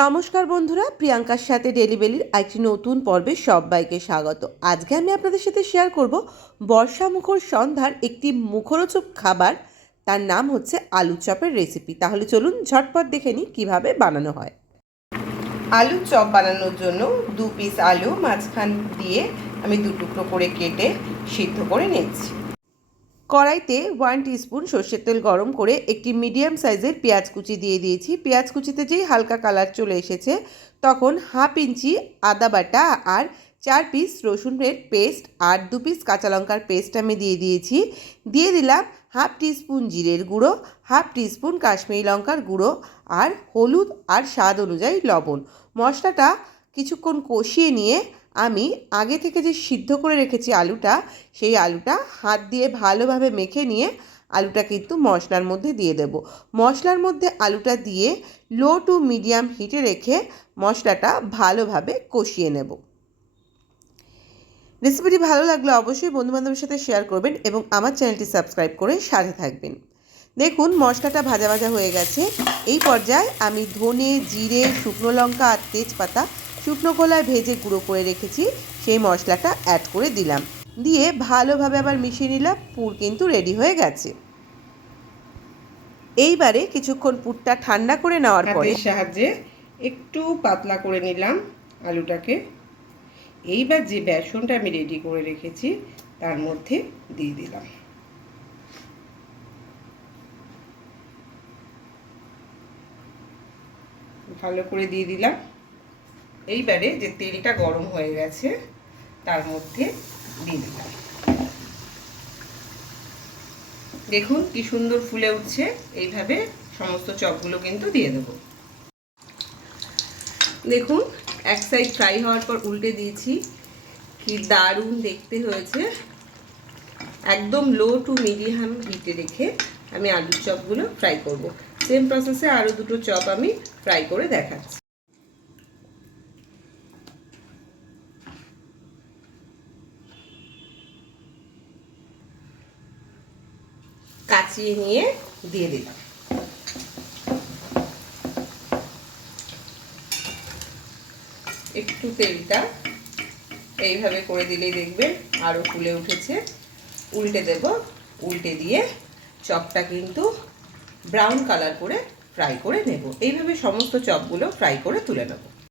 নমস্কার বন্ধুরা, প্রিয়াঙ্কার সাথে ডেলিবেলির একটি নতুন পর্বে সবাইকে স্বাগত। আজকে আমি আপনাদের সাথে শেয়ার করব বর্ষা মুখর সন্ধ্যার একটি মুখরোচক খাবার। তার নাম হচ্ছে আলু চপের রেসিপি তাহলে চলুন ঝটপট দেখে নিই কীভাবে বানানো হয়। আলু চপ বানানোর জন্য দু পিস আলু মাঝখান দিয়ে আমি দু টুকরো করে কেটে সিদ্ধ করে নিচ্ছি। কড়াইতে ওয়ান টিস্পুন সর্ষের তেল গরম করে একটি মিডিয়াম সাইজের পেঁয়াজ কুচি দিয়ে দিয়েছি। পেঁয়াজ কুচিতে যেই হালকা কালার চলে এসেছে, তখন হাফ ইঞ্চি আদা বাটা আর চার পিস রসুনের পেস্ট আর দু পিস কাঁচা লঙ্কার পেস্ট আমি দিয়ে দিয়েছি। দিয়ে দিলাম হাফ টিস্পুন জিরের গুঁড়ো হাফ টিস্পুন কাশ্মীরি লঙ্কার গুঁড়ো আর হলুদ আর স্বাদ অনুযায়ী লবণ। মশলাটা কিছুক্ষণ কষিয়ে নিয়ে আমি আগে থেকে যে সিদ্ধ করে রেখেছি আলুটা, সেই আলুটা হাত দিয়ে ভালোভাবে মেখে নিয়ে আলুটা কিন্তু মশলার মধ্যে দিয়ে দেব। মশলার মধ্যে আলুটা দিয়ে লো টু মিডিয়াম হিটে রেখে মশলাটা ভালোভাবে কষিয়ে নেব। রেসিপিটি ভালো লাগলে অবশ্যই বন্ধুবান্ধবের সাথে শেয়ার করবেন এবং আমার চ্যানেলটি সাবস্ক্রাইব করে সাথে থাকবেন। দেখুন, মশলাটা ভাজা ভাজা হয়ে গেছে। এই পর্যায়ে আমি ধনে, জিরে, শুকনো লঙ্কা আর তেজপাতা শুকনো কলায় ভেজে গুঁড়ো করে রেখেছি সেই মশলাটা অ্যাড করে দিলাম। দিয়ে ভালোভাবে আবার মিশিয়ে নিলাম পুর কিন্তু রেডি হয়ে গেছে। এইবারে কিছুক্ষণ পুরটা ঠান্ডা করে নেওয়ার পরে সাহায্যে একটু পাতলা করে নিলাম আলুটাকে। এইবার যে বেসনটা আমি রেডি করে রেখেছি তার মধ্যে দিয়ে দিলাম। ভালো করে দিয়ে দিলাম। এইবারে যে তেলটা গরম হয়ে গেছে, তার মধ্যে দিলাম। দেখুন কি সুন্দর ফুলে উঠছে, এইভাবে সমস্ত চপগুলো কিন্তু দিয়ে দেব। দেখুন, এক সাইড ফ্রাই হওয়ার পর উল্টে দিয়েছি, কি দারুণ দেখতে হয়েছে। একদম লো টু মিডিয়াম হিটে রেখে আমি আলুর চপগুলো ফ্রাই করব। সেম প্রসেসে আরও দুটো চপ আমি ফ্রাই করে দেখাচ্ছি। কাচিয়ে নিয়ে দিয়ে দিলাম। একটু তেলটা এইভাবে করে দিলেই দেখবেন আরও ফুলে উঠেছে। উল্টে দেব, উল্টে দিয়ে চপটা কিন্তু ব্রাউন কালার করে ফ্রাই করে নেব। এইভাবে সমস্ত চপগুলো ফ্রাই করে তুলে নেব।